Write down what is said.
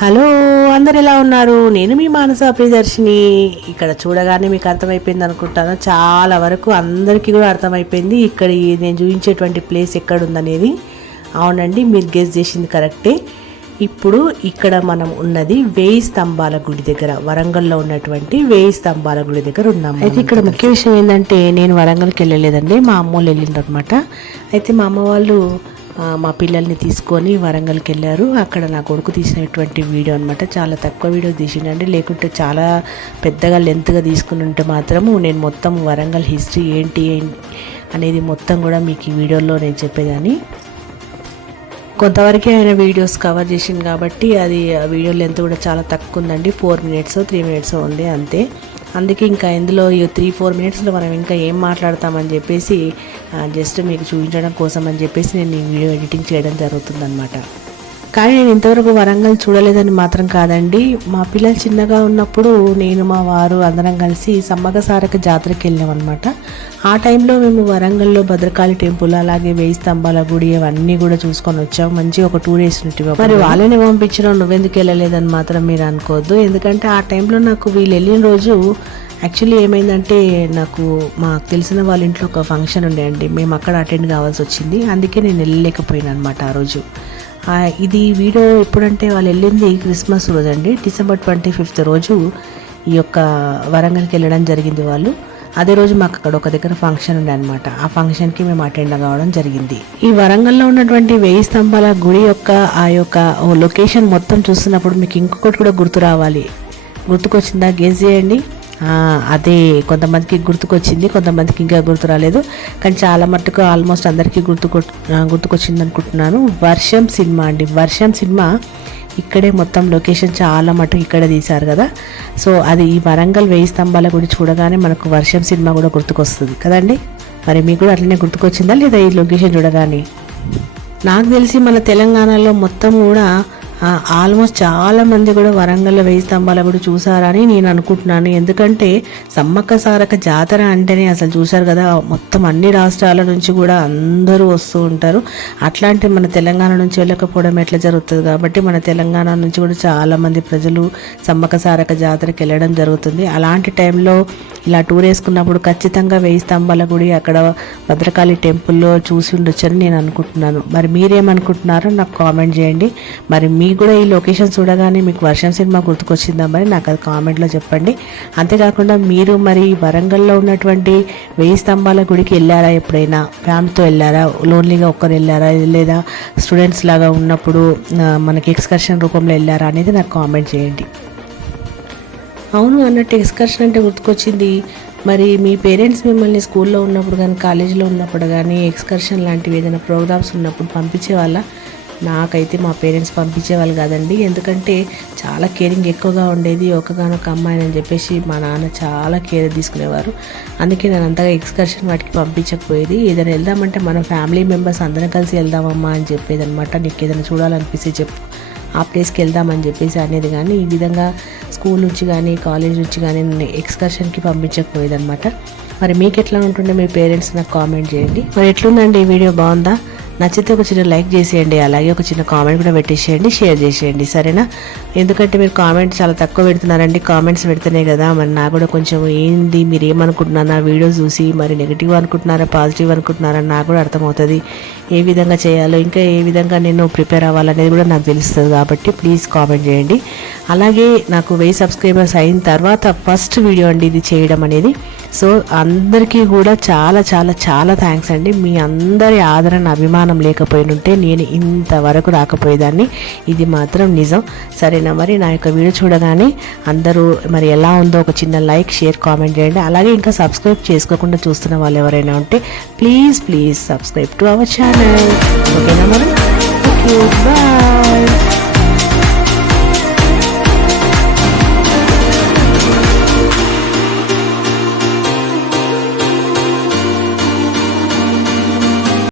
Hello అందరు ఎలా ఉన్నారు? నేను మీ మానస ప్రియదర్శిని. ఇక్కడ చూడగానే మీకు అర్థమైపోయింది అనుకుంటాను. చాలా వరకు అందరికీ కూడా అర్థమైపోయింది ఇక్కడ నేను చూపించేటువంటి ప్లేస్ ఎక్కడ ఉందనేది అవునండి మీరు గెస్ చేసింది కరెక్టే. ఇప్పుడు ఇక్కడ మనం ఉన్నది వేయి స్తంభాల గుడి దగ్గర వరంగల్లో ఉన్నటువంటి వేయి స్తంభాల గుడి దగ్గర ఉన్నాము. అయితే ఇక్కడ ముఖ్య విషయం ఏంటంటే నేను వరంగల్కి వెళ్ళలేదండి మా అమ్మోళ్ళు వెళ్ళిండ్రు అనమాట అయితే మా అమ్మ వాళ్ళు మా పిల్లల్ని తీసుకొని వరంగల్కి వెళ్ళారు. అక్కడ నా కొడుకు తీసినటువంటి వీడియో అనమాట చాలా తక్కువ వీడియో తీసిండండి. లేకుంటే చాలా పెద్దగా లెంత్గా తీసుకుని ఉంటే మాత్రము నేను మొత్తం వరంగల్ హిస్టరీ ఏంటి అనేది మొత్తం కూడా మీకు ఈ వీడియోలో నేను చెప్పేదాన్ని. కొంతవరకే ఆయన వీడియోస్ కవర్ చేసింది కాబట్టి అది వీడియో లెంత్ కూడా చాలా తక్కువ ఉందండి. ఫోర్ మినిట్స్ త్రీ మినిట్స్ ఉంది అంతే. అందుకే ఇంకా ఇందులో ఈ త్రీ ఫోర్ మినిట్స్లో మనం ఇంకా ఏం మాట్లాడతామని చెప్పేసి జస్ట్ మీకు చూపించడం కోసం అని చెప్పేసి నేను ఈ వీడియో ఎడిటింగ్ చేయడం జరుగుతుందన్నమాట. కానీ నేను ఇంతవరకు వరంగల్ చూడలేదని మాత్రం కాదండి. మా పిల్లలు చిన్నగా ఉన్నప్పుడు నేను మా వారు అందరం కలిసి సమ్మక సారక జాతరకి వెళ్ళాం అనమాట ఆ టైంలో మేము వరంగల్లో భద్రకాళి టెంపుల్ అలాగే వేయి స్తంభాల గుడి అవన్నీ కూడా చూసుకొని వచ్చాం. మంచిగా ఒక టూర్ వేసినట్టు మరి వాళ్ళని పంపించడం నువ్వెందుకు వెళ్ళలేదని మాత్రం మీరు అనుకోవద్దు. ఎందుకంటే ఆ టైంలో నాకు వీళ్ళు వెళ్ళిన రోజు యాక్చువల్లీ ఏమైందంటే నాకు మాకు తెలిసిన వాళ్ళ ఇంట్లో ఒక ఫంక్షన్ ఉండే అండి మేము అక్కడ అటెండ్ కావాల్సి వచ్చింది. అందుకే నేను వెళ్ళలేకపోయాను అనమాట ఆ రోజు. ఇది వీడియో ఎప్పుడంటే వాళ్ళు వెళ్ళింది క్రిస్మస్ రోజు అండి డిసెంబర్ ట్వంటీ ఫిఫ్త్ రోజు ఈ యొక్క వరంగల్కి వెళ్ళడం జరిగింది వాళ్ళు. అదే రోజు మాకు అక్కడ ఒక దగ్గర ఫంక్షన్ ఉండే అనమాట ఆ ఫంక్షన్కి మేము అటెండ్ కావడం జరిగింది. ఈ వరంగల్లో ఉన్నటువంటి వెయ్యి స్తంభాల గుడి యొక్క ఆ యొక్క లొకేషన్ మొత్తం చూస్తున్నప్పుడు మీకు ఇంకొకటి కూడా గుర్తు రావాలి. గుర్తుకొచ్చిందా? గేస్ చేయండి. అదే కొంతమందికి గుర్తుకొచ్చింది కొంతమందికి ఇంకా గుర్తు రాలేదు. కానీ చాలా మట్టుకు ఆల్మోస్ట్ అందరికీ గుర్తు గుర్తుకొచ్చింది అనుకుంటున్నాను. వర్షం సినిమా అండి. వర్షం సినిమా ఇక్కడే మొత్తం లొకేషన్ చాలా మటుకు ఇక్కడే తీశారు కదా. సో అది ఈ వరంగల్ వెయ్యి స్తంభాల గుడి చూడగానే మనకు వర్షం సినిమా కూడా గుర్తుకొస్తుంది కదండి? మరి మీకు కూడా అట్లనే గుర్తుకొచ్చిందా? లేదా ఈ లొకేషన్ చూడగానే? నాకు తెలిసి మన తెలంగాణలో మొత్తం కూడా ఆల్మోస్ట్ చాలామంది కూడా వరంగల్ వెయ్యి స్తంభాల కూడా చూసారని నేను అనుకుంటున్నాను. ఎందుకంటే సమ్మక్క సారక జాతర అంటేనే అసలు చూశారు కదా మొత్తం అన్ని రాష్ట్రాల నుంచి కూడా అందరూ వస్తూ ఉంటారు. అట్లాంటి మన తెలంగాణ నుంచి వెళ్ళకపోవడం ఎట్లా జరుగుతుంది కాబట్టి మన తెలంగాణ నుంచి కూడా చాలామంది ప్రజలు సమ్మక్క సారక జాతరకి వెళ్ళడం జరుగుతుంది. అలాంటి టైంలో ఇలా టూర్ వేసుకున్నప్పుడు ఖచ్చితంగా వెయ్యి స్తంభాల గుడి అక్కడ భద్రకాళి టెంపుల్లో చూసి ఉండొచ్చని నేను అనుకుంటున్నాను. మరి మీరేమనుకుంటున్నారో నాకు కామెంట్ చేయండి. మరి మీ మీకు కూడా ఈ లొకేషన్ చూడగానే మీకు వర్షం సినిమా గుర్తుకొచ్చిందా మరి? నాకు అది కామెంట్లో చెప్పండి. అంతేకాకుండా మీరు మరి వరంగల్లో ఉన్నటువంటి వెయ్యి స్తంభాల గుడికి వెళ్ళారా ఎప్పుడైనా? ఫ్యామిలీతో వెళ్ళారా? లోన్లీగా ఒక్కరు వెళ్ళారా? లేదా స్టూడెంట్స్ లాగా ఉన్నప్పుడు మనకి ఎక్స్కర్షన్ రూపంలో వెళ్ళారా అనేది నాకు కామెంట్ చేయండి. అవును అన్నట్టు ఎక్స్కర్షన్ అంటే గుర్తుకొచ్చింది. మరి మీ పేరెంట్స్ మిమ్మల్ని స్కూల్లో ఉన్నప్పుడు కానీ కాలేజీలో ఉన్నప్పుడు కానీ ఎక్స్కర్షన్ లాంటివి ఏదైనా ప్రోగ్రామ్స్ ఉన్నప్పుడు పంపించే వాళ్ళ నాకైతే మా పేరెంట్స్ పంపించేవాళ్ళు కాదండి. ఎందుకంటే చాలా కేరింగ్ ఎక్కువగా ఉండేది. ఒకగానొక అమ్మాయి అని చెప్పేసి మా నాన్న చాలా కేర్ తీసుకునేవారు. అందుకే నేను అంతగా ఎక్స్కర్షన్ వాటికి పంపించకపోయేది. ఏదైనా వెళ్దామంటే మన ఫ్యామిలీ మెంబర్స్ అందరం కలిసి వెళ్దామమ్మా అని చెప్పేది అనమాట నీకు ఏదైనా చూడాలనిపిస్తే చెప్పు. ఆ ప్లేస్కి వెళ్దామని చెప్పేసి అనేది కానీ ఈ విధంగా స్కూల్ నుంచి కానీ కాలేజ్ నుంచి కానీ నేను ఎక్స్కర్షన్కి పంపించకపోయేదనమాట మరి మీకు ఎట్లా ఉంటుండే మీ పేరెంట్స్? నాకు కామెంట్ చేయండి. మరి ఎట్లుందండి ఈ వీడియో? బాగుందా? నచ్చితే ఒక చిన్న లైక్ చేసేయండి అలాగే ఒక చిన్న కామెంట్ కూడా పెట్టేసేయండి షేర్ చేసేయండి సరేనా? ఎందుకంటే మీరు కామెంట్ చాలా తక్కువ పెడుతున్నారండి కామెంట్స్ పెడితేనే కదా మరి నాకు కూడా కొంచెం ఏంది మీరు ఏమనుకుంటున్నారు నా వీడియో చూసి మరి నెగిటివ్ అనుకుంటున్నారా పాజిటివ్ అనుకుంటున్నారా నాకు కూడా అర్థమవుతుంది. ఏ విధంగా చేయాలో ఇంకా ఏ విధంగా నేను ప్రిపేర్ అవ్వాలనేది కూడా నాకు తెలుస్తుంది కాబట్టి ప్లీజ్ కామెంట్ చేయండి. అలాగే నాకు వెయ్యి సబ్స్క్రైబర్స్ అయిన తర్వాత ఫస్ట్ వీడియో అండి ఇది చేయడం అనేది. సో అందరికీ కూడా చాలా చాలా చాలా థ్యాంక్స్ అండి. మీ అందరి ఆదరణ అభిమానం లేకపోయినుంటే నేను ఇంతవరకు రాకపోయేదాన్ని. ఇది మాత్రం నిజం. సరేనా మరి? నా యొక్క వీడియో చూడగానే అందరూ మరి ఎలా ఉందో ఒక చిన్న లైక్ షేర్ కామెంట్ చేయండి. అలాగే ఇంకా సబ్స్క్రైబ్ చేసుకోకుండా చూస్తున్న వాళ్ళు ఎవరైనా ఉంటే please please subscribe to our channel ఓకేనా మరి? Okay bye